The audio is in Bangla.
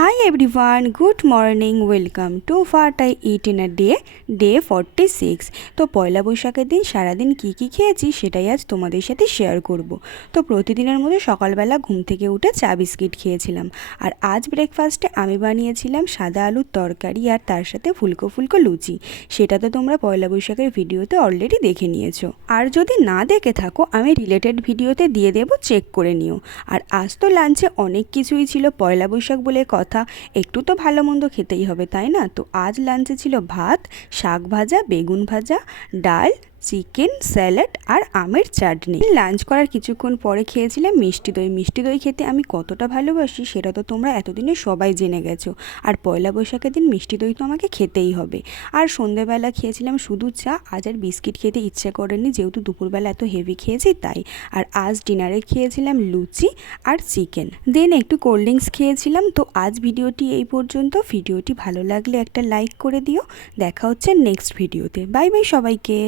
Hi everyone, good morning, welcome to What I Eat in a Day, Day 46। তো পয়লা বৈশাখের দিন সারাদিন কী খেয়েছি সেটাই আজ তোমাদের সাথে শেয়ার করব। তো প্রতিদিনের মধ্যে সকালবেলা ঘুম থেকে উঠে চা বিস্কিট খেয়েছিলাম, আর আজ ব্রেকফাস্টে আমি বানিয়েছিলাম সাদা আলুর তরকারি আর তার সাথে ফুলকো ফুলকো লুচি। সেটা তো তোমরা পয়লা বৈশাখের ভিডিওতে অলরেডি দেখে নিয়েছো, আর যদি না দেখে থাকো আমি রিলেটেড ভিডিওতে দিয়ে দেবো, চেক করে নিও। আর আজ তো লাঞ্চে অনেক কিছুই ছিল, পয়লা বৈশাখ বলে কথা, একটু তো ভালো মন্দ খেতেই হবে, তাই না? তো আজ লাঞ্চে ছিল ভাত, শাক ভাজা, বেগুন ভাজা, ডাল, চিকেন, স্যালাড আর আমের চাটনি। লাঞ্চ করার কিছুক্ষণ পরে খেয়েছিলাম মিষ্টি দই। মিষ্টি দই খেতে আমি কতটা ভালোবাসি সেটা তো তোমরা এতদিনে সবাই জেনে গেছো, আর পয়লা বৈশাখের দিন মিষ্টি দই তো আমাকে খেতেই হবে। আর সন্ধ্যেবেলা খেয়েছিলাম শুধু চা, আজ আর বিস্কিট খেতে ইচ্ছে করেনি, যেহেতু দুপুরবেলা এত হেভি খেয়েছি তাই। আর আজ ডিনারে খেয়েছিলাম লুচি আর চিকেন, দেন একটু কোল্ড ড্রিঙ্কস খেয়েছিলাম। তো আজ ভিডিওটি এই পর্যন্ত। ভিডিওটি ভালো লাগলে একটা লাইক করে দিও। দেখা হচ্ছে নেক্সট ভিডিওতে। বাই বাই সবাইকে।